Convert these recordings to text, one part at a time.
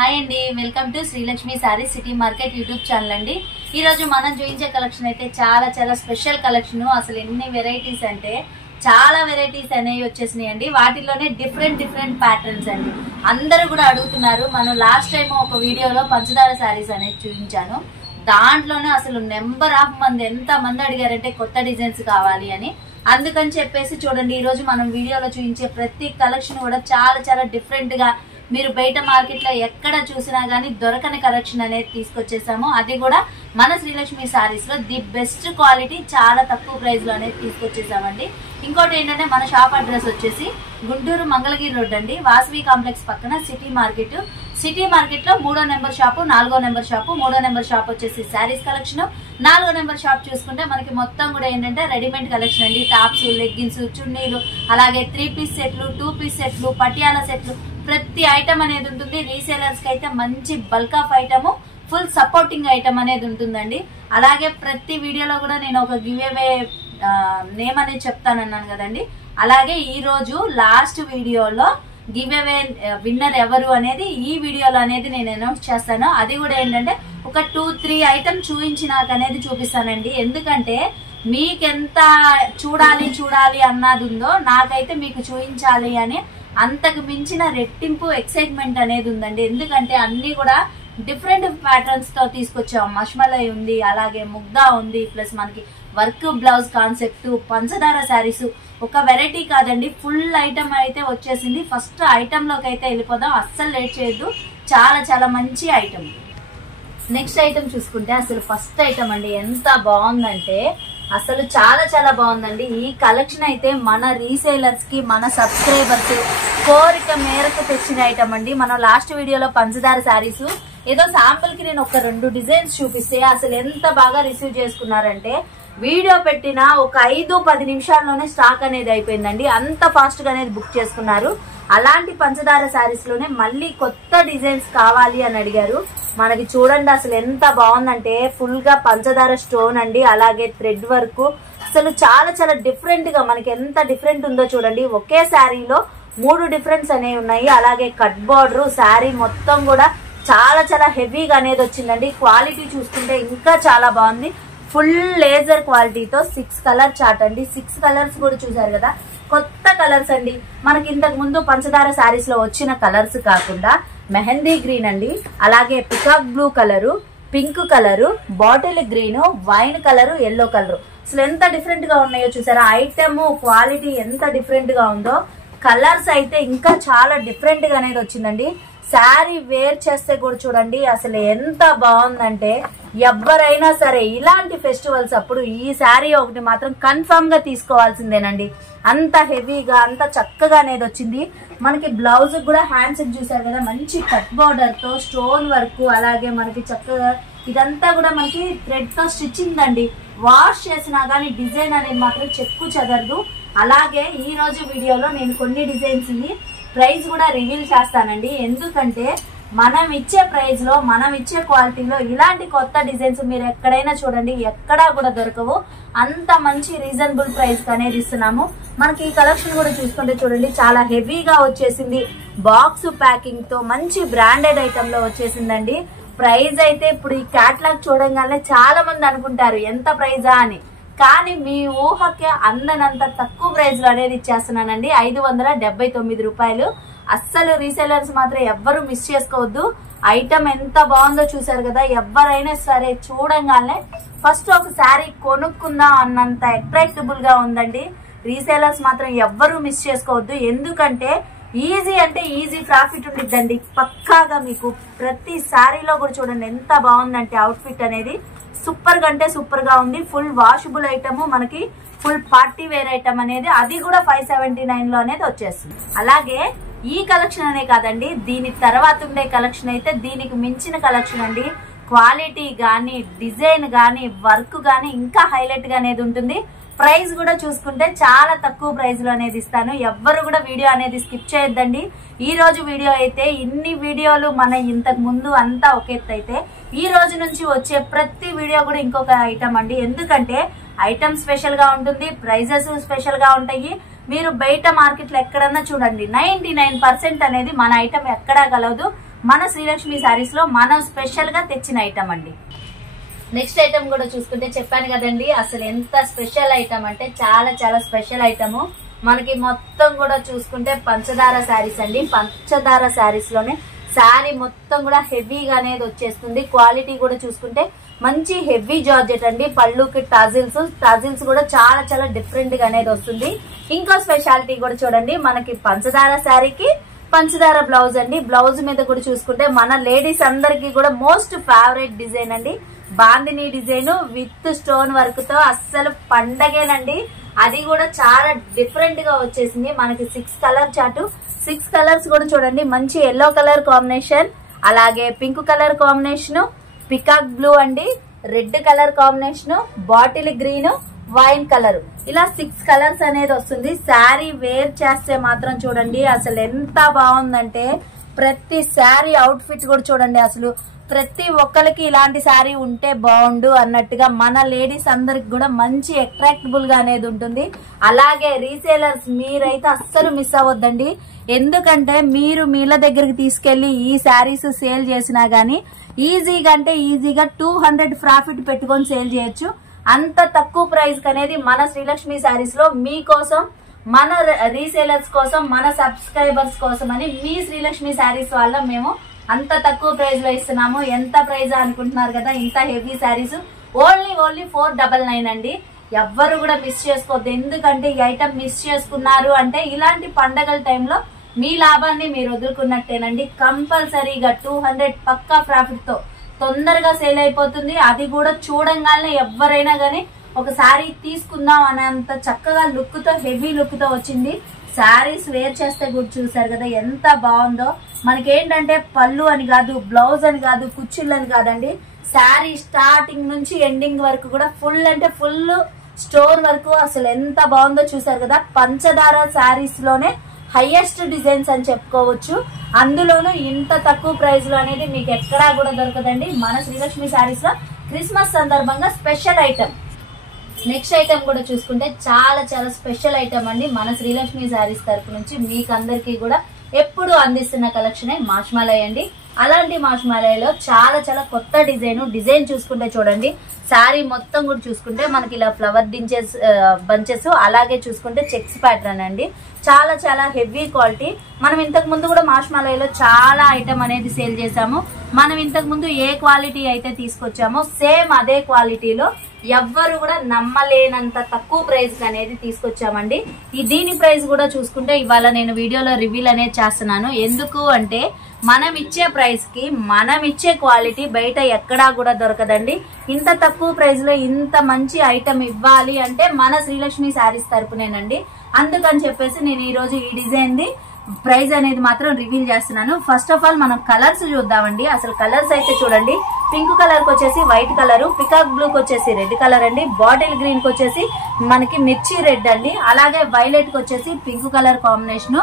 Hi అండి, welcome to Srilakshmi saris city market YouTube channel అండి. ఈ రోజు మనం చూపించే కలెక్షన్ అయితే చాలా స్పెషల్ కలెక్షన్. అసలు ఎన్ని వెరైటీస్ అంటే చాలా వెరైటీస్ అనేవి వచ్చేసినాయి అండి. వాటిలోనే డిఫరెంట్ ప్యాటర్న్స్ అండి. అందరూ కూడా అడుగుతున్నారు. మనం లాస్ట్ టైం ఒక వీడియోలో పంచదార సారీస్ అనేది చూపించాను. దాంట్లోనే అసలు నెంబర్ ఆఫ్ మంది ఎంత మంది అడిగారంటే కొత్త డిజైన్స్ కావాలి అని. అందుకని చెప్పేసి చూడండి, ఈ రోజు మనం వీడియోలో చూపించే ప్రతి కలెక్షన్ కూడా చాలా డిఫరెంట్ గా మీరు బయట మార్కెట్ లో ఎక్కడ చూసినా గానీ దొరకని కలెక్షన్ అనేది తీసుకొచ్చేసాము. అది కూడా మన శ్రీలక్ష్మి సారీస్ లో ది బెస్ట్ క్వాలిటీ చాలా తక్కువ ప్రైస్ లో అనేది తీసుకొచ్చేసామండి. ఇంకోటి ఏంటంటే మన షాప్ అడ్రస్ వచ్చేసి గుంటూరు మంగళగిరి రోడ్ అండి, వాసవి కాంప్లెక్స్ పక్కన సిటీ మార్కెట్ లో 3వ నెంబర్ షాపు, 4వ నెంబర్ షాపు. 3వ నెంబర్ షాప్ వచ్చేసి శారీస్ కలెక్షన్, 4వ నెంబర్ షాప్ చూసుకుంటే మనకి మొత్తం కూడా ఏంటంటే రెడీమేడ్ కలెక్షన్ అండి. టాప్స్, లెగ్గిన్స్, చున్నీలు, అలాగే 3 పీస్ సెట్లు, 2 పీస్ సెట్లు, పటియాలా సెట్లు, ప్రతి ఐటమ్ అనేది ఉంటుంది. రీసేలర్స్ కి అయితే మంచి bulk of item, full supporting item అనేది ఉంటుందండి. అలాగే ప్రతి వీడియోలో కూడా నేను ఒక గివ్ అవే నేమ్ అనేది చెప్తానన్నాను కదండి. అలాగే ఈ రోజు లాస్ట్ వీడియోలో గివ్ అవే విన్నర్ ఎవరు అనేది ఈ వీడియోలో అనేది నేను అనౌన్స్ చేస్తాను. అది కూడా ఏంటంటే ఒక 2-3 ఐటమ్ చూపించినాక అనేది చూపిస్తానండి. ఎందుకంటే మీకెంత చూడాలి అన్నది ఉందో నాకైతే మీకు చూపించాలి అని అంతకు మించిన రెట్టింపు ఎక్సైట్మెంట్ అనేది ఉందండి. ఎందుకంటే అన్ని కూడా డిఫరెంట్ ప్యాటర్న్స్ తో తీసుకొచ్చాం. మష్మలై ఉంది, అలాగే ముగ్దా ఉంది, ప్లస్ మనకి వర్క్ బ్లౌజ్ కాన్సెప్ట్, పంచదార శారీస్, ఒక వెరైటీ కాదండి, ఫుల్ ఐటమ్ అయితే వచ్చేసింది. ఫస్ట్ ఐటమ్ లోకి అయితే వెళ్ళిపోదాం, అస్సలు లేట్ చేయొద్దు. చాలా మంచి ఐటమ్. నెక్స్ట్ ఐటమ్ చూసుకుంటే అసలు ఫస్ట్ ఐటమ్ అండి, ఎంత బాగుందంటే అసలు చాలా బాగుందండి. ఈ కలెక్షన్ అయితే మన రీసేలర్స్ కి, మన సబ్స్క్రైబర్స్ కోరిక మేరకు తెచ్చిన ఐటమ్ అండి. మనం లాస్ట్ వీడియోలో పంచదార శారీస్ ఏదో శాంపుల్ కి నేను ఒక 2 డిజైన్స్ చూపిస్తే అసలు ఎంత బాగా రిసీవ్ చేసుకున్నారంటే వీడియో పెట్టిన ఒక 5-10 నిమిషాల్లోనే స్టాక్ అనేది అయిపోయిందండి. అంత ఫాస్ట్ గా అనేది బుక్ చేసుకున్నారు. అలాంటి పంచదార శారీస్ లోనే మళ్ళీ కొత్త డిజైన్స్ కావాలి అని అడిగారు. మనకి చూడండి అసలు ఎంత బాగుందంటే ఫుల్ గా పంచదార స్టోన్ అండి, అలాగే థ్రెడ్ వర్క్, అసలు చాలా డిఫరెంట్ గా మనకి ఎంత డిఫరెంట్ ఉందో చూడండి. ఒకే శారీలో 3 డిఫరెన్స్ అనేవి ఉన్నాయి. అలాగే కట్ బార్డర్, శారీ మొత్తం కూడా చాలా హెవీగా అనేది వచ్చిందండి. క్వాలిటీ చూసుకుంటే ఇంకా చాలా బాగుంది. ఫుల్ లేజర్ క్వాలిటీతో 6 కలర్ చార్ట్ అండి. 6 కలర్స్ కూడా చూసారు కదా, కొత్త కలర్స్ అండి. మనకి ఇంతకు ముందు పంచదార శారీస్ లో వచ్చిన కలర్స్ కాకుండా మెహందీ గ్రీన్ అండి, అలాగే peacock blue colour, pink colour, bottle green, wine colour, yellow colour. అసలు ఎంత డిఫరెంట్ గా ఉన్నాయో చూసారా. ఐటమ్ క్వాలిటీ ఎంత డిఫరెంట్ గా ఉందో, కలర్స్ అయితే ఇంకా చాలా డిఫరెంట్ గా అనేది వచ్చిందండి. శారీ వేర్ చేస్తే కూడా చూడండి అసలు ఎంత బాగుందంటే ఎవరైనా సరే ఇలాంటి ఫెస్టివల్స్ అప్పుడు ఈ శారీ ఒకటి మాత్రం కన్ఫర్మ్ గా తీసుకోవాల్సిందేనండి. అంత హెవీగా, అంత చక్కగా అనేది వచ్చింది. మనకి బ్లౌజ్ కూడా హ్యాండ్స్ చూసారు కదా, మంచి కట్ బార్డర్ తో స్టోన్ వర్క్, అలాగే మనకి చక్కగా ఇదంతా కూడా మనకి థ్రెడ్ తో స్టిచ్చింగ్ అండి. వాష్ చేసినా గానీ డిజైన్ అనేది మాత్రం చెక్కు చెదరదు. అలాగే ఈ రోజు వీడియోలో నేను కొన్ని డిజైన్స్ ప్రైస్ కూడా రివీల్ చేస్తానండి. ఎందుకంటే మనం ఇచ్చే ప్రైస్ లో, మనం ఇచ్చే క్వాలిటీలో ఇలాంటి కొత్త డిజైన్స్ మీరు ఎక్కడైనా చూడండి, ఎక్కడా కూడా దొరకవు. అంత మంచి రీజనబుల్ ప్రైస్ అనేది ఇస్తున్నాము. మనకి ఈ కలెక్షన్ కూడా చూసుకుంటే చూడండి చాలా హెవీగా వచ్చేసింది. బాక్స్ ప్యాకింగ్ తో మంచి బ్రాండెడ్ ఐటమ్ లో వచ్చేసిందండి. ప్రైస్ అయితే ఇప్పుడు ఈ క్యాటలాగ్ చూడంగానే చాలా మంది అనుకుంటారు ఎంత ప్రైజా అని, కానీ మీ ఊహకి అందనంత తక్కువ ప్రైస్ లో అనేది ఇచ్చేస్తున్నానండి. 579 రూపాయలు. అస్సలు రీసేలర్స్ మాత్రం ఎవ్వరు మిస్ చేసుకోవద్దు. ఐటమ్ ఎంత బాగుందో చూసారు కదా. ఎవరైనా సరే చూడంగానే ఫస్ట్ ఒక శారీ కొనుక్కుందాం అన్నంత అట్రాక్టబుల్ గా ఉందండి. రీసేలర్స్ మాత్రం ఎవ్వరు మిస్ చేసుకోవద్దు. ఎందుకంటే ఈజీ అంటే ఈజీ ప్రాఫిట్ ఉండిద్దండి పక్కాగా. మీకు ప్రతి శారీలో కూడా చూడండి ఎంత బాగుందంటే అవుట్ఫిట్ అనేది సూపర్ గా అంటే సూపర్ గా ఉంది. ఫుల్ వాషబుల్ ఐటమ్, మనకి ఫుల్ పార్టీ వేర్ ఐటమ్ అనేది, అది కూడా 579 లో అనేది వచ్చేస్తుంది. అలాగే ఈ కలెక్షన్ అనే కాదండి, దీని తర్వాత ఉండే కలెక్షన్ అయితే దీనికి మించిన కలెక్షన్ అండి. క్వాలిటీ గానీ, డిజైన్ గానీ, వర్క్ గానీ ఇంకా హైలైట్ గా అనేది ఉంటుంది. ప్రైస్ కూడా చూసుకుంటే చాలా తక్కువ ప్రైస్ లో అనేది ఇస్తాను. ఎవ్వరు కూడా వీడియో అనేది స్కిప్ చేయొద్దండి. ఈ రోజు వీడియో అయితే ఇన్ని వీడియోలు మన ఇంతకు ముందు అంతా ఒక ఎత్తు అయితే, ఈ రోజు నుంచి వచ్చే ప్రతి వీడియో కూడా ఇంకొక ఐటమ్ అండి. ఎందుకంటే ఐటమ్ స్పెషల్ గా ఉంటుంది, ప్రైజెస్ స్పెషల్ గా ఉంటాయి. మీరు బయట మార్కెట్ లో ఎక్కడన్నా చూడండి 99% అనేది మన ఐటమ్ ఎక్కడా కలవదు. మన శ్రీలక్ష్మి సారీస్ లో మనం స్పెషల్ గా తెచ్చిన ఐటమ్ అండి. నెక్స్ట్ ఐటమ్ కూడా చూసుకుంటే చెప్పాను కదండి, అసలు ఎంత స్పెషల్ ఐటమ్ అంటే చాలా చాలా స్పెషల్ ఐటమ్. మనకి మొత్తం కూడా చూసుకుంటే పంచదార శారీస్ అండి. పంచదార శారీస్ లోనే శారీ మొత్తం కూడా హెవీగా అనేది వచ్చేస్తుంది. క్వాలిటీ కూడా చూసుకుంటే మంచి హెవీ జార్జెట్ అండి. పళ్ళుకి టాజిల్స్ కూడా చాలా చాలా డిఫరెంట్ గా అనేది వస్తుంది. ఇంకో స్పెషాలిటీ కూడా చూడండి, మనకి పంచదార శారీకి పంచదార బ్లౌజ్ అండి. బ్లౌజ్ మీద కూడా చూసుకుంటే మన లేడీస్ అందరికి కూడా మోస్ట్ ఫేవరెట్ డిజైన్ అండి. Bandhani design with stone work తో అస్సలు పండగేనండి. అది కూడా చాలా డిఫరెంట్ గా వచ్చేసింది. మనకి 6 కలర్ చార్ట్, 6 కలర్స్ కూడా చూడండి. మంచి ఎల్లో కలర్ కాంబినేషన్, అలాగే pink colour combination, peacock blue అండి, red colour combination, bottle green, wine colour, ఇలా 6 కలర్స్ అనేది వస్తుంది. శారీ వేర్ చేస్తే మాత్రం చూడండి అసలు ఎంత బాగుందంటే, ప్రతి శారీ అవుట్ ఫిట్ కూడా చూడండి, అసలు ప్రతి ఒక్కరికి ఇలాంటి శారీ ఉంటే బాగుండు అన్నట్టుగా మన లేడీస్ అందరికి కూడా మంచి అట్రాక్టబుల్ గా అనేది ఉంటుంది. అలాగే రీసేలర్స్ మీరైతే అస్సలు మిస్ అవ్వద్దండి. ఎందుకంటే మీరు మీళ్ళ దగ్గరికి తీసుకెళ్లి ఈ శారీస్ సేల్ చేసినా గానీ ఈజీగా అంటే ఈజీగా 200 ప్రాఫిట్ పెట్టుకొని సేల్ చేయొచ్చు. అంత తక్కువ ప్రైస్ అనేది మన శ్రీలక్ష్మి శారీస్ లో మీకోసం, మన రీసేలర్స్ కోసం, మన సబ్స్క్రైబర్స్ కోసం అని మీ శ్రీలక్ష్మి శారీస్ వల్ల మేము అంత తక్కువ ప్రైస్ లో ఇస్తున్నాము. ఎంత ప్రైజ్ అనుకుంటున్నారు కదా, ఇంత హెవీ శారీస్ ఓన్లీ 499 అండి. ఎవ్వరు కూడా మిస్ చేసుకోవద్దు. ఎందుకంటే ఈ ఐటమ్ మిస్ చేసుకున్నారు అంటే ఇలాంటి పండగల టైంలో మీ లాభాన్ని మీరు వదులుకున్నట్టేనండి. కంపల్సరీగా 200 పక్కా ప్రాఫిట్ తో తొందరగా సేల్ అయిపోతుంది. అది కూడా చూడంగానే ఎవరైనా గానీ ఒకసారి తీసుకుందాం అనేంత చక్కగా లుక్ తో, హెవీ లుక్ తో వచ్చింది. శారీస్ వేర్ చేస్తే కూడా చూసారు కదా ఎంత బాగుందో. మనకేంటంటే పళ్ళు అని కాదు, బ్లౌజ్ అని కాదు, కుచ్చిళ్ళు అని కాదండి, శారీ స్టార్టింగ్ నుంచి ఎండింగ్ వరకు కూడా ఫుల్ అంటే ఫుల్ స్టోన్ వరకు అసలు ఎంత బాగుందో చూసారు కదా. పంచదార శారీస్ లోనే హైయెస్ట్ డిజైన్స్ అని చెప్పుకోవచ్చు. అందులోనూ ఇంత తక్కువ ప్రైస్ లో అనేది మీకు ఎక్కడా కూడా దొరకదండి. మన శ్రీలక్ష్మి శారీస్ లో క్రిస్మస్ సందర్భంగా స్పెషల్ ఐటమ్. నెక్స్ట్ ఐటమ్ కూడా చూసుకుంటే చాలా చాలా స్పెషల్ ఐటమ్ అండి. మన శ్రీలక్ష్మి శారీస్ తరపు నుంచి మీకు అందరికీ కూడా ఎప్పుడు అందిస్తున్న కలెక్షన్ మాష్మలై అండి. అలాంటి మాష్మలైలో చాలా చాలా కొత్త డిజైన్ చూసుకుంటే చూడండి, శారీ మొత్తం కూడా చూసుకుంటే మనకి ఇలా ఫ్లవర్ బంచెస్, అలాగే చూసుకుంటే చెక్స్ ప్యాటర్న్ అండి. చాలా చాలా హెవీ క్వాలిటీ. మనం ఇంతకు ముందు కూడా మాష్మలైలో చాలా ఐటమ్ అనేది సేల్ చేసాము. మనం ఇంతకు ముందు ఏ క్వాలిటీ అయితే తీసుకొచ్చామో సేమ్ అదే క్వాలిటీలో ఎవ్వరు కూడా నమ్మలేనంత తక్కువ ప్రైస్ అనేది తీసుకొచ్చామండి. దీని ప్రైస్ కూడా చూసుకుంటే ఇవాళ నేను వీడియోలో రివీల్ అనేది చేస్తున్నాను. ఎందుకు అంటే మనం ఇచ్చే ప్రైస్ కి మనం ఇచ్చే క్వాలిటీ బయట ఎక్కడా కూడా దొరకదండి. ఇంత తక్కువ ప్రైస్ లో ఇంత మంచి ఐటమ్ ఇవ్వాలి అంటే మన శ్రీలక్ష్మి శారీస్ తరపునేనండి. అందుకని చెప్పేసి నేను ఈ రోజు ఈ డిజైన్ ది ప్రైస్ అనేది మాత్రం రివీల్ చేస్తున్నాను. ఫస్ట్ ఆఫ్ ఆల్ మనం కలర్స్ చూద్దామండి. అసలు కలర్స్ అయితే చూడండి, పింక్ కలర్ కి వచ్చేసి వైట్ కలర్, పికాక్ బ్లూ కి వచ్చేసి రెడ్ కలర్ అండి, బాటిల్ గ్రీన్ కి వచ్చేసి మనకి మిర్చి రెడ్ అండి, అలాగే వైలెట్ కి వచ్చేసి pink colour combination,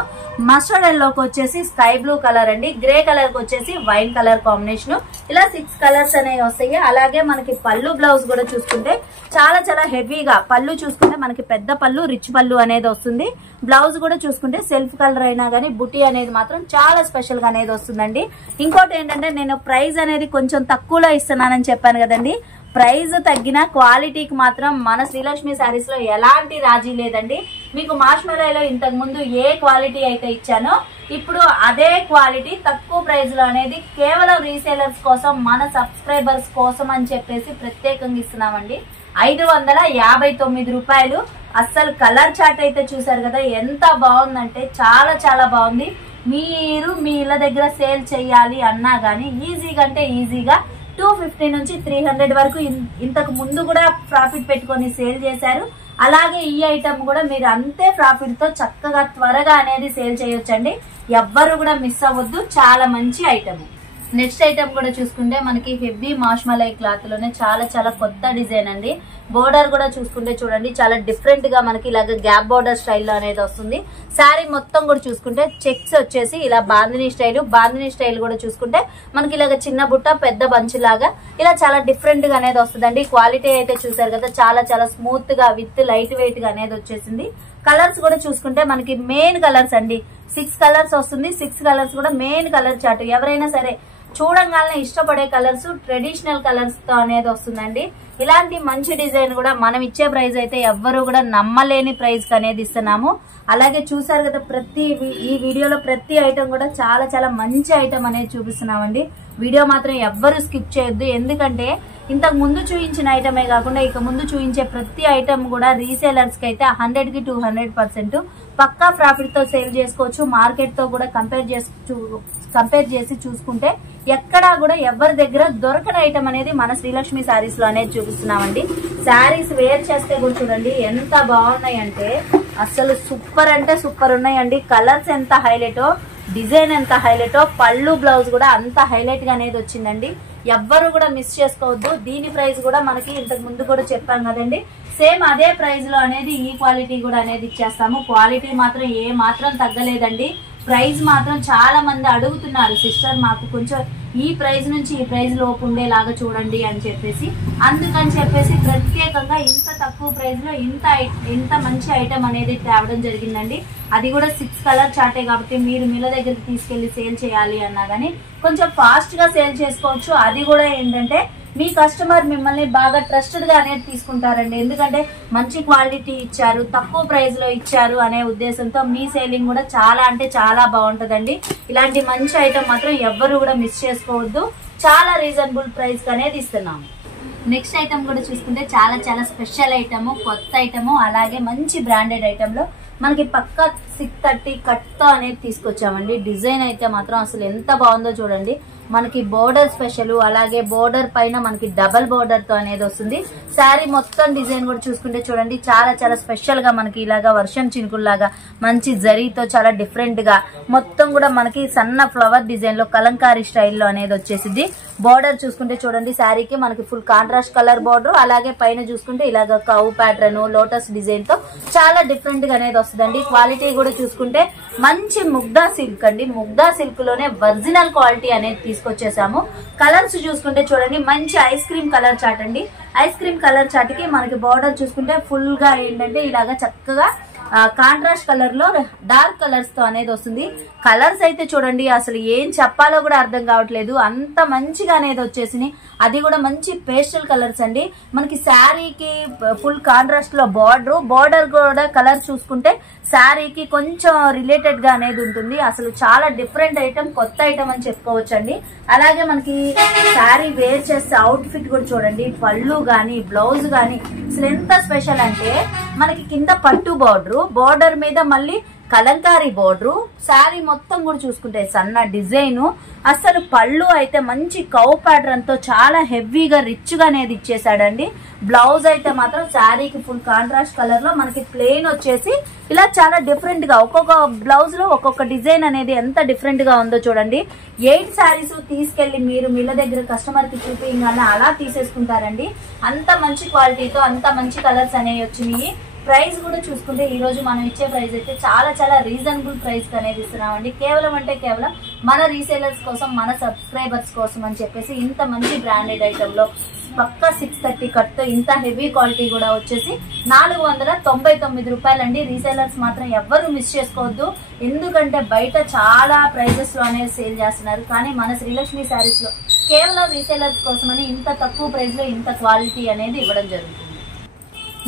mustard yellow కి వచ్చేసి స్కై బ్లూ కలర్ అండి, గ్రే కలర్ కి వచ్చేసి వైన్ కలర్ కాంబినేషన్. ఇలా 6 కలర్స్ అనేవి వస్తాయి. అలాగే మనకి పళ్ళు బ్లౌజ్ కూడా చూసుకుంటే చాలా చాలా హెవీగా పళ్ళు చూసుకుంటే మనకి పెద్ద పళ్ళు, రిచ్ పళ్ళు అనేది వస్తుంది. బ్లౌజ్ కూడా చూసుకుంటే సెల్ఫ్ కలర్ అయినా గానీ బుటీ అనేది మాత్రం చాలా స్పెషల్ గా అనేది వస్తుందండి. ఇంకోటి ఏంటంటే నేను ప్రైస్ అనేది కొంచెం తక్కువలో ఇస్తున్నానని చెప్పాను కదండి. ప్రైస్ తగ్గిన క్వాలిటీకి మాత్రం మన శ్రీలక్ష్మి శారీస్ లో ఎలాంటి రాజీ లేదండి. మీకు మాష్మలైలో ఇంతకు ముందు ఏ క్వాలిటీ అయితే ఇచ్చానో ఇప్పుడు అదే క్వాలిటీ తక్కువ ప్రైస్ లో అనేది కేవలం రీసేలర్స్ కోసం, మన సబ్స్క్రైబర్స్ కోసం అని చెప్పేసి ప్రత్యేకంగా ఇస్తున్నామండి. 559 రూపాయలు. అస్సలు కలర్ చార్ట్ అయితే చూసారు కదా ఎంత బాగుందంటే చాలా చాలా బాగుంది. మీరు మీ ఇళ్ళ దగ్గర సేల్ చేయాలి అన్నా గానీ ఈజీగా అంటే ఈజీగా 250 నుంచి 300 వరకు ఇంతకు ముందు కూడా ప్రాఫిట్ పెట్టుకొని సేల్ చేశారు. అలాగే ఈ ఐటమ్ కూడా మీరు అంతే ప్రాఫిట్ తో చక్కగా త్వరగా అనేది సేల్ చేయొచ్చండి. ఎవ్వరు కూడా మిస్ అవ్వద్దు, చాలా మంచి ఐటమ్. నెక్స్ట్ ఐటమ్ కూడా చూసుకుంటే మనకి హెవీ మాష్మలై క్లాత్ లోనే చాలా చాలా కొత్త డిజైన్ అండి. బోర్డర్ కూడా చూసుకుంటే చూడండి చాలా డిఫరెంట్ గా మనకి ఇలాగ గ్యాప్ బోర్డర్ స్టైల్లో అనేది వస్తుంది. శారీ మొత్తం కూడా చూసుకుంటే చెక్స్ వచ్చేసి ఇలా బాందిని స్టైల్ కూడా చూసుకుంటే మనకి ఇలాగ చిన్న బుట్ట పెద్ద బంచ్ లాగా ఇలా చాలా డిఫరెంట్ గా అనేది వస్తుందండి. క్వాలిటీ అయితే చూసారు కదా చాలా చాలా స్మూత్ గా విత్ లైట్ వెయిట్ గా అనేది వచ్చేసింది. కలర్స్ కూడా చూసుకుంటే మనకి మెయిన్ కలర్స్ అండి, 6 కలర్స్ వస్తుంది. 6 కలర్స్ కూడా మెయిన్ కలర్ చార్ట్. ఎవరైనా సరే చూడంగానే ఇష్టపడే కలర్స్, ట్రెడిషనల్ కలర్స్ తో అనేది వస్తుందండి. ఇలాంటి మంచి డిజైన్ కూడా మనం ఇచ్చే ప్రైస్ అయితే ఎవ్వరు కూడా నమ్మలేని ప్రైస్ కి అనేది ఇస్తున్నాము. అలాగే చూసారు కదా, ఈ వీడియోలో ప్రతి ఐటమ్ కూడా చాలా చాలా మంచి ఐటమ్ అనేది చూపిస్తున్నామండి. వీడియో మాత్రం ఎవ్వరు స్కిప్ చేయొద్దు. ఎందుకంటే ఇంతకు ముందు చూపించిన ఐటమే కాకుండా ఇక ముందు చూపించే ప్రతి ఐటమ్ కూడా రీసేలర్స్ కి అయితే 100 కి 200% పక్కా ప్రాఫిట్ తో సేల్ చేసుకోవచ్చు. మార్కెట్ తో కూడా కంపేర్ చేసి చూసుకుంటే ఎక్కడా కూడా ఎవరి దగ్గర దొరకని ఐటమ్ అనేది మన శ్రీలక్ష్మి శారీస్ లో అనేది చూపిస్తున్నామండి. శారీస్ వేర్ చేస్తే కూడా చూడండి ఎంత బాగున్నాయంటే అసలు సూపర్ అంటే సూపర్ ఉన్నాయండి. కలర్స్ ఎంత హైలైటో, డిజైన్ ఎంత హైలైటో, పళ్ళు బ్లౌజ్ కూడా అంత హైలైట్ గా అనేది వచ్చిందండి. ఎవ్వరు కూడా మిస్ చేసుకోవద్దు. దీని ప్రైస్ కూడా మనకి ఇంతకు ముందు కూడా చెప్పాం కదండి, సేమ్ అదే ప్రైస్ లో అనేది ఈ క్వాలిటీ కూడా అనేది ఇచ్చేస్తాము. క్వాలిటీ మాత్రం ఏ మాత్రం తగ్గలేదండి. ప్రైస్ మాత్రం చాలా మంది అడుగుతున్నారు, సిస్టర్ మాకు కొంచెం ఈ ప్రైస్ నుంచి ఈ ప్రైస్ లోపు ఉండేలాగా చూడండి అని చెప్పేసి. అందుకని చెప్పేసి ప్రత్యేకంగా ఇంత తక్కువ ప్రైస్ లో ఇంత మంచి ఐటమ్ అనేది తేవడం జరిగిందండి. అది కూడా 6 కలర్ చార్టే కాబట్టి మీరు మిల్ల దగ్గరికి తీసుకెళ్లి సేల్ చేయాలి అన్నా గానీ కొంచెం ఫాస్ట్ గా సేల్ చేసుకోవచ్చు. అది కూడా ఏంటంటే మీ కస్టమర్ మిమ్మల్ని బాగా ట్రస్టెడ్ గా అనేది తీసుకుంటారండి. ఎందుకంటే మంచి క్వాలిటీ ఇచ్చారు, తక్కువ ప్రైస్ లో ఇచ్చారు అనే ఉద్దేశంతో మీ సేలింగ్ కూడా చాలా అంటే చాలా బాగుంటదండి. ఇలాంటి మంచి ఐటమ్ మాత్రం ఎవ్వరు కూడా మిస్ చేసుకోవద్దు. చాలా రీజనబుల్ ప్రైస్ అనేది ఇస్తున్నాము. నెక్స్ట్ ఐటమ్ కూడా చూసుకుంటే చాలా చాలా స్పెషల్ ఐటమ్, కొత్త ఐటమ్, అలాగే మంచి బ్రాండెడ్ ఐటమ్ లో మనకి పక్కా 630 కట్ తో అనేది తీసుకొచ్చామండి. డిజైన్ అయితే మాత్రం అసలు ఎంత బాగుందో చూడండి. మనకి బోర్డర్ స్పెషల్, అలాగే బోర్డర్ పైన మనకి డబల్ బోర్డర్ తో అనేది వస్తుంది. శారీ మొత్తం డిజైన్ కూడా చూసుకుంటే చూడండి చాలా చాలా స్పెషల్ గా మనకి ఇలాగా వర్షం చినుకుల్లాగా మంచి జరీతో చాలా డిఫరెంట్ గా మొత్తం కూడా మనకి సన్న ఫ్లవర్ డిజైన్ లో కలంకారీ స్టైల్లో అనేది వచ్చేసింది. బోర్డర్ చూసుకుంటే చూడండి శారీకి మనకి ఫుల్ కాంట్రాస్ట్ కలర్ బోర్డర్, అలాగే పైన చూసుకుంటే ఇలాగ కవ్ ప్యాటర్న్, లోటస్ డిజైన్ తో చాలా డిఫరెంట్ గా అనేది వస్తుందండి. క్వాలిటీ కూడా చూసుకుంటే మంచి ముగ్దా సిల్క్ అండి. ముగ్దా సిల్క్ లోనే ఒరిజినల్ క్వాలిటీ అనేది తీసుకొచ్చేసాము. కలర్స్ చూసుకుంటే చూడండి మంచి ఐస్ క్రీమ్ కలర్ చాట్ అండి. ఐస్ క్రీమ్ కలర్ చాట్ కి మనకి బోర్డర్ చూసుకుంటే ఫుల్ గా ఏంటంటే ఇలాగా చక్కగా కాంట్రాస్ట్ కలర్ లో డార్క్ కలర్స్ తో అనేది వస్తుంది. కలర్స్ అయితే చూడండి అసలు ఏం చెప్పాలో కూడా అర్థం కావట్లేదు, అంత మంచిగా అనేది వచ్చేసి. అది కూడా మంచి పేస్టల్ కలర్స్ అండి. మనకి శారీకి ఫుల్ కాంట్రాస్ట్ లో బోర్డర్ కూడా కలర్ చూసుకుంటే శారీకి కొంచెం రిలేటెడ్ గా అనేది ఉంటుంది. అసలు చాలా డిఫరెంట్ ఐటమ్, కొత్త ఐటమ్ అని చెప్పుకోవచ్చు అండి. అలాగే మనకి శారీ వేర్ చేస్తే అవుట్ ఫిట్ కూడా చూడండి, పళ్ళు గాని బ్లౌజ్ గాని అసలు ఎంత స్పెషల్ అంటే మనకి కింద పట్టు బోర్డర్ మీద మళ్ళీ కలంకారీ బోర్డర్, శారీ మొత్తం కూడా చూసుకుంటే సన్న డిజైన్, అసలు పళ్ళు అయితే మంచి కవ్ ప్యాటర్న్ తో చాలా హెవీగా రిచ్ గా అనేది ఇచ్చేసాడండి. బ్లౌజ్ అయితే మాత్రం శారీకి ఫుల్ కాంట్రాస్ట్ కలర్ లో మనకి ప్లెయిన్ వచ్చేసి ఇలా చాలా డిఫరెంట్ గా ఒక్కొక్క బ్లౌజ్ లో ఒక్కొక్క డిజైన్ అనేది ఎంత డిఫరెంట్ గా ఉందో చూడండి. 8 శారీస్ తీసుకెళ్లి మీరు మిల్ల దగ్గర కస్టమర్ కి చూపించగానే అలా తీసేసుకుంటారండి. అంత మంచి క్వాలిటీతో అంత మంచి కలర్స్ అనేవి వచ్చినాయి. ప్రైస్ కూడా చూసుకుంటే ఈ రోజు మనం ఇచ్చే ప్రైస్ అయితే చాలా చాలా రీజనబుల్ ప్రైస్ అనేది ఇస్తున్నామండి. కేవలం అంటే కేవలం మన రీసేలర్స్ కోసం, మన సబ్స్క్రైబర్స్ కోసం అని చెప్పేసి ఇంత మంచి బ్రాండెడ్ ఐటమ్ లో పక్కా 630 కట్ తో ఇంత హెవీ క్వాలిటీ కూడా వచ్చేసి 499 రూపాయలండి. రీసేలర్స్ మాత్రం ఎవ్వరు మిస్ చేసుకోవద్దు. ఎందుకంటే బయట చాలా ప్రైజెస్ లో అనేది సేల్ చేస్తున్నారు, కానీ మన శ్రీలక్ష్మి శారీస్ లో కేవలం రీసేలర్స్ కోసమని ఇంత తక్కువ ప్రైస్ లో ఇంత క్వాలిటీ అనేది ఇవ్వడం జరుగుతుంది.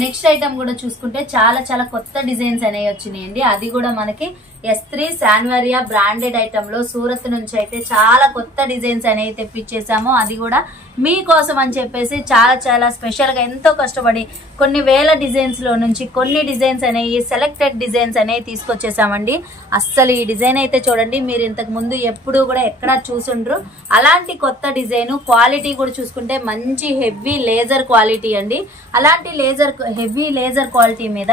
నెక్స్ట్ ఐటమ్ కూడా చూసుకుంటే చాలా చాలా కొత్త డిజైన్స్ అనేవి వచ్చినాయండి. అది కూడా మనకి S3 శాన్వారియా బ్రాండెడ్ ఐటమ్ లో సూరత్ నుంచి అయితే చాలా కొత్త డిజైన్స్ అనేవి తెప్పించేసాము. అది కూడా మీకోసం అని చెప్పేసి చాలా చాలా స్పెషల్ గా ఎంతో కష్టపడి కొన్ని వేల డిజైన్స్ లో నుంచి కొన్ని డిజైన్స్ అనేవి, సెలెక్టెడ్ డిజైన్స్ అనేవి తీసుకొచ్చేసామండి. అస్సలు ఈ డిజైన్ అయితే చూడండి మీరు ఇంతకు ముందు ఎప్పుడు కూడా ఎక్కడా చూసుండ్రు. అలాంటి కొత్త డిజైన్, క్వాలిటీ కూడా చూసుకుంటే మంచి హెవీ లేజర్ క్వాలిటీ అండి. అలాంటి హెవీ లేజర్ క్వాలిటీ మీద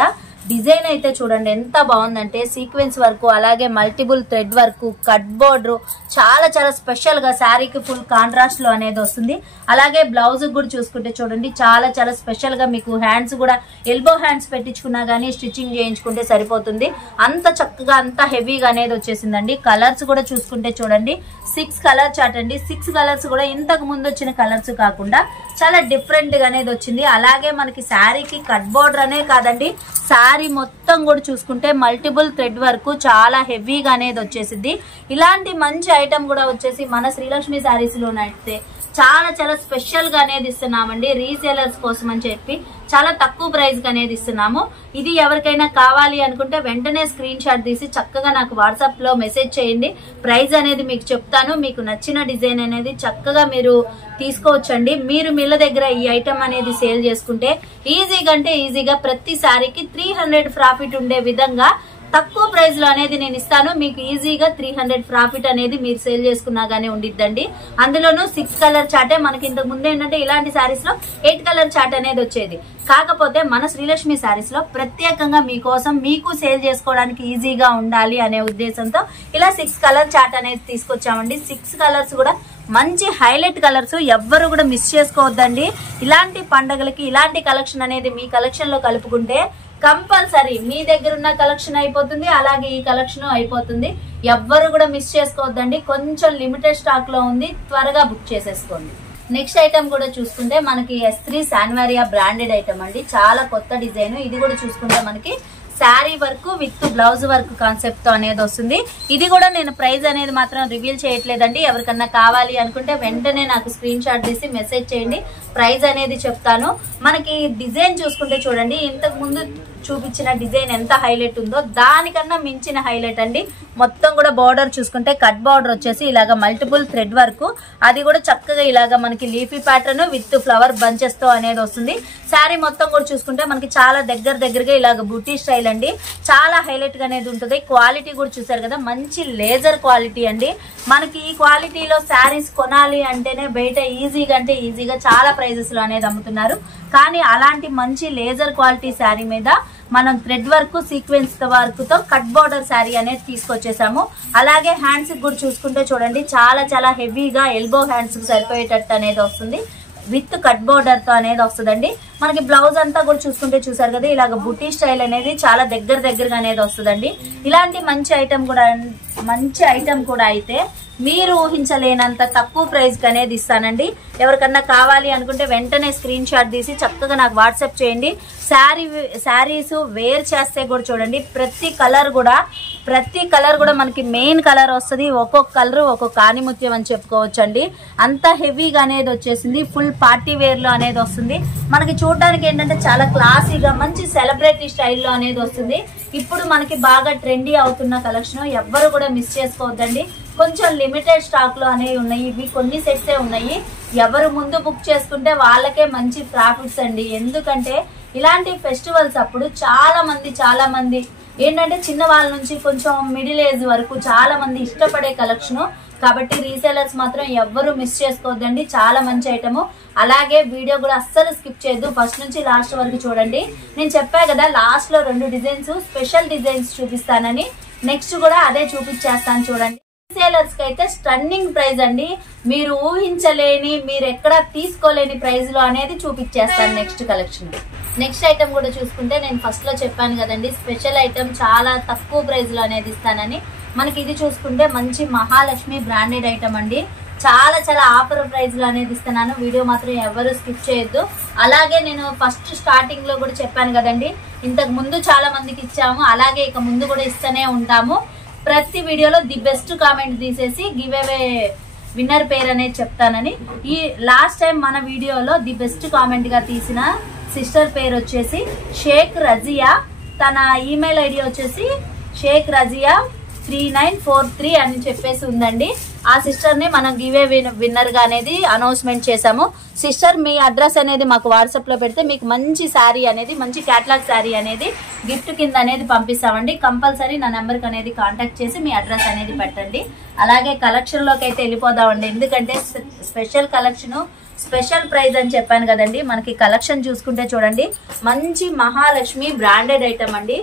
డిజైన్ అయితే చూడండి ఎంత బాగుందంటే సీక్వెన్స్ వర్క్, అలాగే multiple thread work, cut border చాలా చాలా స్పెషల్ గా శారీకి ఫుల్ కాంట్రాస్ట్ లో అనేది వస్తుంది. అలాగే బ్లౌజ్ కూడా చూసుకుంటే చూడండి చాలా చాలా స్పెషల్ గా మీకు హ్యాండ్స్ కూడా ఎల్బో హ్యాండ్స్ పెట్టించుకున్నా గానీ స్టిచ్చింగ్ చేయించుకుంటే సరిపోతుంది. అంత చక్కగా అంత హెవీగా అనేది వచ్చేసిందండి. కలర్స్ కూడా చూసుకుంటే చూడండి 6 కలర్ చార్ట్ అండి. 6 కలర్స్ కూడా ఇంతకు ముందు వచ్చిన కలర్స్ కాకుండా చాలా డిఫరెంట్ గా అనేది వచ్చింది. అలాగే మనకి శారీకి కట్ బోర్డర్ అనే కాదండి, శారీ శారీ మొత్తం కూడా చూసుకుంటే మల్టిపుల్ థ్రెడ్ వర్క్ చాలా హెవీగా అనేది వచ్చేసింది. ఇలాంటి మంచి ఐటమ్ కూడా వచ్చేసి మన శ్రీలక్ష్మి శారీస్ లోనైతే చాలా చాలా స్పెషల్ గా అనేది ఇస్తున్నామండి. రీసేలర్స్ కోసం అని చెప్పి చాలా తక్కువ ప్రైస్ గా అనేది ఇస్తున్నాము. ఇది ఎవరికైనా కావాలి అనుకుంటే వెంటనే స్క్రీన్ షాట్ తీసి చక్కగా నాకు వాట్సాప్ లో మెసేజ్ చేయండి. ప్రైస్ అనేది మీకు చెప్తాను. మీకు నచ్చిన డిజైన్ అనేది చక్కగా మీరు తీసుకోవచ్చండి. మీరు మిల్ల దగ్గర ఈ ఐటమ్ అనేది సేల్ చేసుకుంటే ఈజీగా అంటే ఈజీగా ప్రతి సారీకి 300 ప్రాఫిట్ ఉండే విధంగా తక్కువ ప్రైస్ లో అనేది నేను ఇస్తాను. మీకు ఈజీగా 300 ప్రాఫిట్ అనేది మీరు సేల్ చేసుకున్నా గానీ ఉండిద్దండి. అందులోనూ 6 కలర్ చాటే. మనకి ఇంతకు ముందు ఏంటంటే ఇలాంటి శారీస్ లో 8 కలర్ చాట్ అనేది వచ్చేది. కాకపోతే మన శ్రీలక్ష్మి శారీస్ లో ప్రత్యేకంగా మీకోసం మీకు సేల్ చేసుకోవడానికి ఈజీగా ఉండాలి అనే ఉద్దేశంతో ఇలా 6 కలర్ చాట్ అనేది తీసుకొచ్చామండి. 6 కలర్స్ కూడా మంచి హైలైట్ కలర్స్, ఎవ్వరు కూడా మిస్ చేసుకోవద్దండి. ఇలాంటి పండగలకి ఇలాంటి కలెక్షన్ అనేది మీ కలెక్షన్ లో కలుపుకుంటే కంపల్సరీ మీ దగ్గర ఉన్న కలెక్షన్ అయిపోతుంది, అలాగే ఈ కలెక్షన్ అయిపోతుంది. ఎవ్వరు కూడా మిస్ చేసుకోవద్దండి. కొంచెం లిమిటెడ్ స్టాక్ లో ఉంది, త్వరగా బుక్ చేసేసుకోండి. నెక్స్ట్ ఐటమ్ కూడా చూసుకుంటే మనకి S3 శాన్వారియా బ్రాండెడ్ ఐటమ్ అండి. చాలా కొత్త డిజైన్. ఇది కూడా చూసుకుంటే మనకి sari work with blouse work concept తో అనేది వస్తుంది. ఇది కూడా నేను ప్రైస్ అనేది మాత్రం రివీల్ చేయట్లేదండి. ఎవరికన్నా కావాలి అనుకుంటే వెంటనే నాకు స్క్రీన్ షాట్ తీసి మెసేజ్ చేయండి, ప్రైస్ అనేది చెప్తాను. మనకి డిజైన్ చూసుకుంటే చూడండి, ఇంతకు ముందు చూపించిన డిజైన్ ఎంత హైలైట్ ఉందో దానికన్నా మించిన హైలైట్ అండి. మొత్తం కూడా బార్డర్ చూసుకుంటే కట్ బార్డర్ వచ్చేసి ఇలాగా మల్టిపుల్ థ్రెడ్ వర్క్, అది కూడా చక్కగా ఇలాగా మనకి leafy pattern with flower bunches తో అనేది వస్తుంది. శారీ మొత్తం కూడా చూసుకుంటే మనకి చాలా దగ్గరగా ఇలాగ బూటీ స్టైల్ అండి. చాలా హైలైట్ గా అనేది ఉంటుంది. క్వాలిటీ కూడా చూసారు కదా, మంచి లేజర్ క్వాలిటీ అండి. మనకి ఈ క్వాలిటీలో శారీస్ కొనాలి అంటేనే బయట ఈజీగా అంటే ఈజీగా చాలా ప్రైజెస్ లో అనేది అమ్ముతున్నారు. కానీ అలాంటి మంచి లేజర్ క్వాలిటీ శారీ మీద మనం థ్రెడ్ వర్క్ సీక్వెన్స్ వర్క్ తో కట్ బార్డర్ శారీ అనేది తీసుకొచ్చేసాము. అలాగే హ్యాండ్స్ కూడా చూసుకుంటే చూడండి, చాలా చాలా హెవీగా ఎల్బో హ్యాండ్స్ సరిపోయేటట్టు అనేది వస్తుంది. విత్ కట్ బార్డర్ తో అనేది వస్తుందండి. మనకి బ్లౌజ్ అంతా కూడా చూసుకుంటే చూసారు కదా, ఇలాగ బుటీ స్టైల్ అనేది చాలా దగ్గరగా అనేది వస్తుందండి. ఇలాంటి మంచి ఐటమ్ కూడా అయితే మీరు ఊహించలేనంత తక్కువ ప్రైస్ కి అనేది ఇస్తానండి. ఎవరికన్నా కావాలి అనుకుంటే వెంటనే స్క్రీన్ షాట్ తీసి చక్కగా నాకు వాట్సాప్ చేయండి. శారీస్ వేర్ చేస్తే కూడా చూడండి, ప్రతి కలర్ కూడా మనకి మెయిన్ కలర్ వస్తుంది. ఒక్కొక్క కలర్ ఒక్కొక్క ఆనిముత్యం అని చెప్పుకోవచ్చు అండి. అంత హెవీగా అనేది వచ్చేసింది. ఫుల్ పార్టీ వేర్ లో అనేది వస్తుంది. మనకి చూడడానికి ఏంటంటే చాలా క్లాసీగా మంచి సెలబ్రిటీ స్టైల్లో అనేది వస్తుంది. ఇప్పుడు మనకి బాగా ట్రెండీ అవుతున్న కలెక్షన్, ఎవ్వరు కూడా మిస్ చేసుకోవద్దండి. కొంచెం లిమిటెడ్ స్టాక్ లో అనేవి ఉన్నాయి. ఇవి కొన్ని సెట్సే ఉన్నాయి. ఎవరు ముందు బుక్ చేసుకుంటే వాళ్ళకే మంచి ప్రాఫిట్స్ అండి. ఎందుకంటే ఇలాంటి ఫెస్టివల్స్ అప్పుడు చాలా మంది ఏంటంటే చిన్న వాళ్ళ నుంచి కొంచెం మిడిల్ ఏజ్ వరకు చాలా మంది ఇష్టపడే కలెక్షన్. కాబట్టి రీసేలర్స్ మాత్రం ఎవ్వరు మిస్ చేసుకోవద్దండి. చాలా మంచి ఐటమ్. అలాగే వీడియో కూడా అస్సలు స్కిప్ చేయొద్దు, ఫస్ట్ నుంచి లాస్ట్ వరకు చూడండి. నేను చెప్పా కదా లాస్ట్ లో 2 డిజైన్స్ స్పెషల్ డిజైన్స్ చూపిస్తానని, నెక్స్ట్ కూడా అదే చూపించేస్తాను చూడండి. రీసేలర్స్ కి అయితే స్టన్నింగ్ ప్రైస్ అండి. మీరు ఊహించలేని, మీరు ఎక్కడ తీసుకోలేని ప్రైస్ లో అనేది చూపించేస్తాను నెక్స్ట్ కలెక్షన్. నెక్స్ట్ ఐటమ్ కూడా చూసుకుంటే నేను ఫస్ట్ లో చెప్పాను కదండి, స్పెషల్ ఐటమ్ చాలా తక్కువ ప్రైస్ లో అనేది ఇస్తానని. మనకి ఇది చూసుకుంటే మంచి మహాలక్ష్మి బ్రాండెడ్ ఐటమ్ అండి. చాలా చాలా ఆఫర్ ప్రైస్ లో అనేది ఇస్తున్నాను. వీడియో మాత్రం ఎవరు స్కిప్ చేయొద్దు. అలాగే నేను ఫస్ట్ స్టార్టింగ్ లో కూడా చెప్పాను కదండి, ఇంతకు ముందు చాలా మందికి ఇచ్చాము, అలాగే ఇక ముందు కూడా ఇస్తూనే ఉంటాము. ప్రతి వీడియోలో ది బెస్ట్ కామెంట్ తీసేసి గివ్ అవే విన్నర్ పేరు అనేది చెప్తానని. ఈ లాస్ట్ టైం మన వీడియోలో ది బెస్ట్ కామెంట్ గా తీసిన సిస్టర్ పేరు వచ్చేసి షేక్ రజియా. తన ఈమెయిల్ ఐడి వచ్చేసి షేక్ రజియా 3943 అని చెప్పేసి ఉందండి. ఆ సిస్టర్ ని మనం గివ్ అవే విన్నర్ గా అనేది అనౌన్స్మెంట్ చేసాము. సిస్టర్ మీ అడ్రస్ అనేది మాకు వాట్సాప్ లో పెడితే మీకు మంచి శారీ అనేది, మంచి క్యాటలాగ్ శారీ అనేది గిఫ్ట్ కింద అనేది పంపిస్తామండి. కంపల్సరీ నా నెంబర్ కి అనేది కాంటాక్ట్ చేసి మీ అడ్రస్ అనేది పెట్టండి. అలాగే కలెక్షన్ లోకి అయితే వెళ్ళిపోదామండి. ఎందుకంటే స్పెషల్ కలెక్షన్, స్పెషల్ ప్రైజ్ అని చెప్పాను కదండి. మనకి కలెక్షన్ చూసుకుంటే చూడండి, మంచి మహాలక్ష్మి బ్రాండెడ్ ఐటమ్ అండి.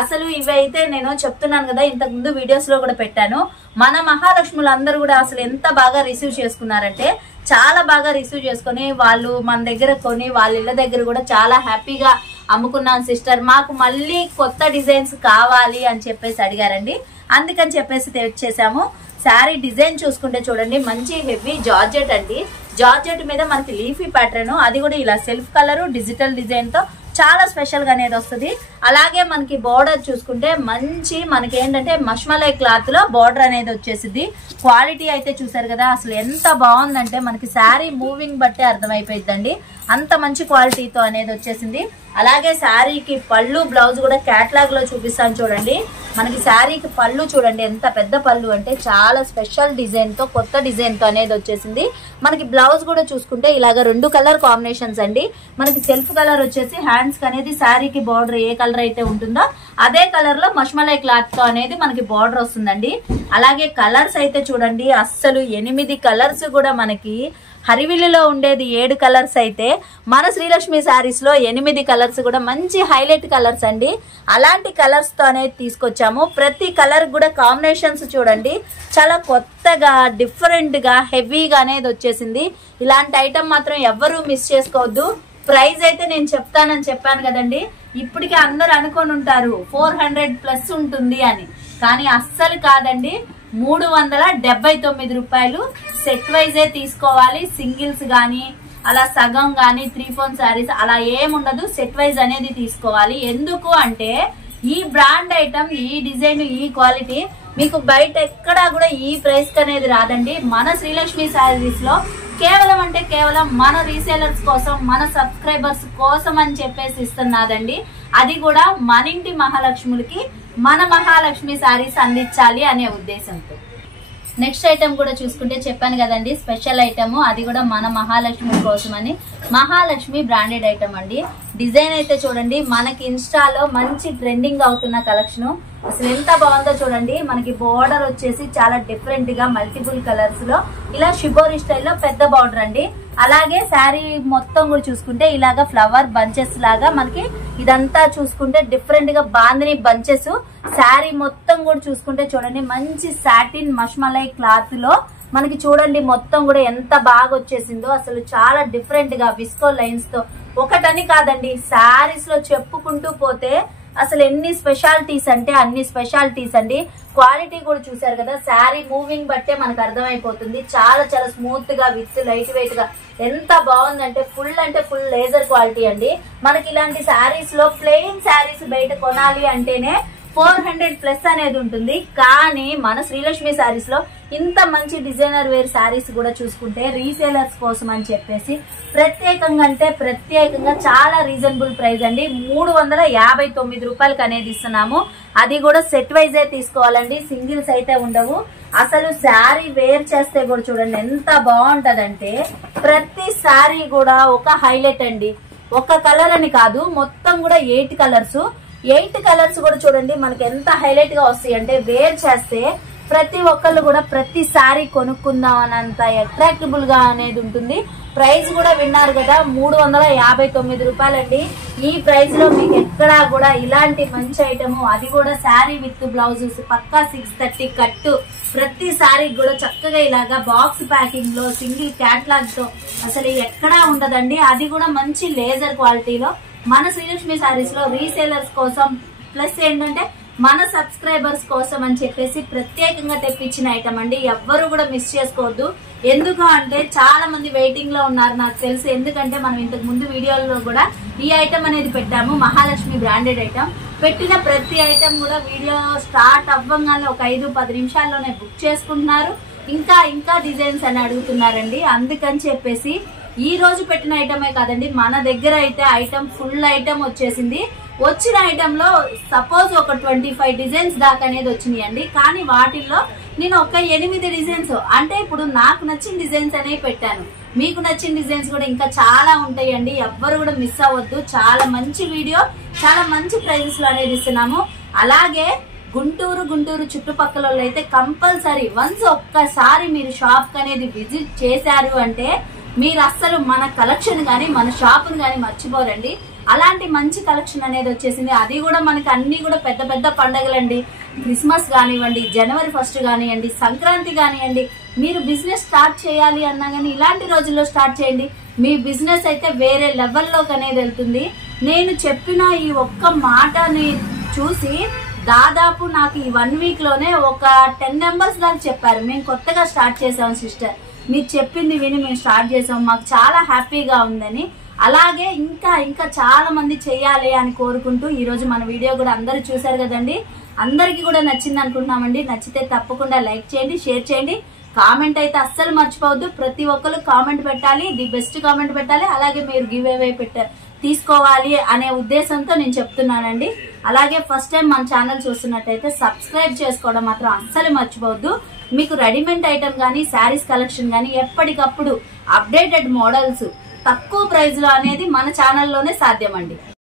అసలు ఇవైతే నేను చెప్తున్నాను కదా, ఇంతకు ముందు వీడియోస్ లో కూడా పెట్టాను. మన మహాలక్ష్ములు అందరూ కూడా అసలు ఎంత బాగా రిసీవ్ చేసుకున్నారంటే, చాలా బాగా రిసీవ్ చేసుకుని వాళ్ళు మన దగ్గర కొని వాళ్ళ ఇళ్ళ దగ్గర కూడా చాలా హ్యాపీగా అమ్ముకున్నాను సిస్టర్, మాకు మళ్ళీ కొత్త డిజైన్స్ కావాలి అని చెప్పేసి అడిగారండి. అందుకని చెప్పేసి తెచ్చేసాము. శారీ డిజైన్ చూసుకుంటే చూడండి, మంచి హెవీ జార్జెట్ అండి. జార్జెట్ మీద మనకి లీఫీ ప్యాటర్న్, అది కూడా ఇలా సెల్ఫ్ కలర్ డిజిటల్ డిజైన్ తో చాలా స్పెషల్ గా అనేది వస్తుంది. అలాగే మనకి బోర్డర్ చూసుకుంటే మంచి మనకి ఏంటంటే మష్మలై క్లాత్ లో బోర్డర్ అనేది వచ్చేసింది. క్వాలిటీ అయితే చూసారు కదా అసలు ఎంత బాగుందంటే మనకి శారీ మూవింగ్ బట్టే అర్థమైపోయిందండి, అంత మంచి క్వాలిటీతో అనేది వచ్చేసింది. అలాగే శారీకి పళ్ళు బ్లౌజ్ కూడా క్యాటలాగ్ లో చూపిస్తాను చూడండి. మనకి శారీకి పళ్ళు చూడండి ఎంత పెద్ద పళ్ళు అంటే చాలా స్పెషల్ డిజైన్ తో కొత్త డిజైన్ తో అనేది వచ్చేసింది. మనకి బ్లౌజ్ కూడా చూసుకుంటే ఇలాగ 2 కలర్ కాంబినేషన్స్ అండి. మనకి సెల్ఫ్ కలర్ వచ్చేసి హ్యాండ్స్ కి అనేది శారీకి బార్డర్ ఏ కలర్ అయితే ఉంటుందో అదే కలర్ లో మష్మలై క్లాత్ తో అనేది మనకి బార్డర్ వస్తుందండి. అలాగే కలర్స్ అయితే చూడండి అస్సలు 8 కలర్స్ కూడా మనకి హరివిల్లులో ఉండేది 7 కలర్స్ అయితే మన శ్రీలక్ష్మి శారీస్ లో 8 కలర్స్ కూడా మంచి హైలైట్ కలర్స్ అండి. అలాంటి కలర్స్ తో అనేది తీసుకొచ్చాము. ప్రతి కలర్ కూడా కాంబినేషన్స్ చూడండి చాలా కొత్తగా డిఫరెంట్ గా హెవీగా అనేది వచ్చేసింది. ఇలాంటి ఐటమ్ మాత్రం ఎవ్వరూ మిస్ చేసుకోవద్దు. ప్రైస్ అయితే నేను చెప్తానని చెప్పాను కదండి, ఇప్పటికే అందరూ అనుకొని ఉంటారు 400+ ఉంటుంది అని, కానీ అస్సలు కాదండి. 379 రూపాయలు. సెట్ వైజే తీసుకోవాలి. సింగిల్స్ గానీ అలా సగం గానీ 3/4 శారీస్ అలా ఏముండదు, సెట్ వైజ్ అనేది తీసుకోవాలి. ఎందుకు అంటే ఈ బ్రాండ్ ఐటమ్, ఈ డిజైన్, ఈ క్వాలిటీ మీకు బయట ఎక్కడా కూడా ఈ ప్రైస్ అనేది రాదండి. మన శ్రీలక్ష్మి శారీస్ లో కేవలం అంటే కేవలం మన రీసేలర్స్ కోసం, మన సబ్స్క్రైబర్స్ కోసం అని చెప్పేసి ఇస్తున్నాదండి. అది కూడా మన ఇంటి మహాలక్ష్ములకి మన మహాలక్ష్మి శారీస్ అందించాలి అనే ఉద్దేశంతో. నెక్స్ట్ ఐటమ్ కూడా చూసుకుంటే చెప్పాను కదండి స్పెషల్ ఐటమ్, అది కూడా మన మహాలక్ష్మి కోసం అని. మహాలక్ష్మి బ్రాండెడ్ ఐటమ్ అండి. డిజైన్ అయితే చూడండి మనకి ఇన్స్టాలో మంచి ట్రెండింగ్ అవుతున్న కలెక్షన్. అసలు ఎంత బాగుందో చూడండి. మనకి బోర్డర్ వచ్చేసి చాలా డిఫరెంట్ గా మల్టిపుల్ కలర్స్ లో ఇలా షిబోరి స్టైల్లో పెద్ద బార్డర్ అండి. అలాగే శారీ మొత్తం కూడా చూసుకుంటే ఇలాగా ఫ్లవర్ బంచెస్ లాగా మనకి ఇదంతా చూసుకుంటే డిఫరెంట్ గా బాందిని బంచెస్. శారీ మొత్తం కూడా చూసుకుంటే చూడండి మంచి సాటిన్ మష్మలై క్లాత్ లో మనకి చూడండి మొత్తం కూడా ఎంత బాగా వచ్చేసిందో. అసలు చాలా డిఫరెంట్ గా విస్కో లైన్స్ తో ఒకటని కాదండి శారీస్ లో చెప్పుకుంటూ పోతే అసలు ఎన్ని స్పెషాలిటీస్ అంటే అన్ని స్పెషాలిటీస్ అండి. క్వాలిటీ కూడా చూసారు కదా, శారీ మూవింగ్ బట్టే మనకు అర్థమైపోతుంది. చాలా చాలా స్మూత్ గా విత్ లైట్ వెయిట్ గా ఎంత బాగుందంటే ఫుల్ లేజర్ క్వాలిటీ అండి. మనకి ఇలాంటి శారీస్ లో ప్లెయిన్ శారీస్ బయట కొనాలి అంటేనే 400+ అనేది ఉంటుంది. కానీ మన శ్రీలక్ష్మి శారీస్ లో ఇంత మంచి డిజైనర్ వేర్ శారీస్ కూడా చూసుకుంటే రీసేలర్స్ కోసం అని చెప్పేసి ప్రత్యేకంగా చాలా రీజనబుల్ ప్రైస్ అండి. 359 రూపాయలకి అనేది ఇస్తున్నాము. అది కూడా సెట్ వైజే తీసుకోవాలండి, సింగిల్స్ అయితే ఉండవు. అసలు శారీ వేర్ చేస్తే కూడా చూడండి ఎంత బాగుంటదంటే ప్రతి శారీ కూడా ఒక హైలైట్ అండి. ఒక కలర్ అని కాదు, మొత్తం కూడా 8 కలర్స్ కూడా చూడండి మనకి ఎంత హైలైట్ గా వస్తాయి అంటే వేర్ చేస్తే ప్రతి ఒక్కళ్ళు కూడా ప్రతి సారీ కొనుక్కుందాం అనంత అట్రాక్టబుల్ గా అనేది ఉంటుంది. ప్రైస్ కూడా విన్నారు కదా 359 రూపాయలండి. ఈ ప్రైస్ లో మీకు ఎక్కడా కూడా ఇలాంటి మంచి ఐటమ్, అది కూడా శారీ విత్ బ్లౌజెస్ పక్కా 630 కట్టు. ప్రతి శారీ కూడా చక్కగా ఇలాగా బాక్స్ ప్యాకింగ్ లో సింగిల్ క్యాటలాగ్ తో అసలు ఎక్కడా ఉండదండి. అది కూడా మంచి లేజర్ క్వాలిటీలో మన శ్రీలక్ష్మి శారీస్ లో రీసేలర్స్ కోసం ప్లస్ ఏంటంటే మన సబ్స్క్రైబర్స్ కోసం అని చెప్పేసి ప్రత్యేకంగా తెప్పించిన ఐటమ్ అండి. ఎవ్వరు కూడా మిస్ చేసుకోవద్దు. ఎందుకు అంటే చాలా మంది వెయిటింగ్ లో ఉన్నారు నాకు తెలుసు. ఎందుకంటే మనం ఇంతకు ముందు వీడియోలో కూడా ఈ ఐటమ్ అనేది పెట్టాము, మహాలక్ష్మి బ్రాండెడ్ ఐటమ్. పెట్టిన ప్రతి ఐటమ్ కూడా వీడియో స్టార్ట్ అవ్వగానే ఒక 5-10 నిమిషాల్లోనే బుక్ చేసుకుంటున్నారు. ఇంకా డిజైన్స్ అని అడుగుతున్నారండి. అందుకని చెప్పేసి ఈ రోజు పెట్టిన ఐటమే కాదండి, మన దగ్గర అయితే ఐటమ్ ఫుల్ ఐటమ్ వచ్చేసింది. వచ్చిన ఐటమ్ లో సపోజ్ ఒక 25 డిజైన్స్ దాకా అనేది వచ్చినాయండి. కానీ వాటిల్లో నేను ఒక 8 డిజైన్స్ అంటే ఇప్పుడు నాకు నచ్చిన డిజైన్స్ అనేవి పెట్టాను. మీకు నచ్చిన డిజైన్స్ కూడా ఇంకా చాలా ఉంటాయండి. ఎవ్వరు కూడా మిస్ అవ్వద్దు. చాలా మంచి వీడియో, చాలా మంచి ప్రైజెస్ లో అనేది ఇస్తున్నాము. అలాగే గుంటూరు చుట్టుపక్కల అయితే కంపల్సరీ వన్స్ ఒక్కసారి మీరు షాప్ అనేది విజిట్ చేశారు అంటే మీరు అస్సలు మన కలెక్షన్ గానీ మన షాప్ గానీ మర్చిపోరండి. అలాంటి మంచి కలెక్షన్ అనేది వచ్చేసింది. అది కూడా మనకి అన్ని కూడా పెద్ద పండుగలండి. క్రిస్మస్ కానివ్వండి, జనవరి 1 కానివ్వండి, సంక్రాంతి కానివ్వండి, మీరు బిజినెస్ స్టార్ట్ చేయాలి అన్నా గానీ ఇలాంటి రోజుల్లో స్టార్ట్ చేయండి. మీ బిజినెస్ అయితే వేరే లెవెల్లోకి అనేది వెళ్తుంది. నేను చెప్పిన ఈ ఒక్క మాటని చూసి దాదాపు నాకు ఈ 1 వీక్ లోనే ఒక 10 మెంబర్స్ దాకా చెప్పారు, మేము కొత్తగా స్టార్ట్ చేసాం సిస్టర్, మీరు చెప్పింది విని మేము స్టార్ట్ చేసాం, మాకు చాలా హ్యాపీగా ఉందని. అలాగే ఇంకా ఇంకా చాలా మంది చేయాలి అని కోరుకుంటూ ఈ రోజు మన వీడియో కూడా అందరూ చూసారు కదండి. అందరికీ కూడా నచ్చింది అనుకుంటున్నామండి. నచ్చితే తప్పకుండా లైక్ చేయండి, షేర్ చేయండి, కామెంట్ అయితే అస్సలు మర్చిపోవద్దు. ప్రతి ఒక్కరు కామెంట్ పెట్టాలి, ది బెస్ట్ కామెంట్ పెట్టాలి. అలాగే మీరు గివ్ అవే తీసుకోవాలి అనే ఉద్దేశంతో నేను చెప్తున్నానండి. అలాగే ఫస్ట్ టైం మన ఛానల్ చూస్తున్నట్టయితే సబ్స్క్రైబ్ చేసుకోవడం మాత్రం అస్సలు మర్చిపోవద్దు. మీకు రెడీమేడ్ ఐటమ్ కానీ శారీస్ కలెక్షన్ కానీ ఎప్పటికప్పుడు అప్డేటెడ్ మోడల్స్ తక్కువ ప్రైస్ లో అనేది మన ఛానల్లోనే సాధ్యమండి.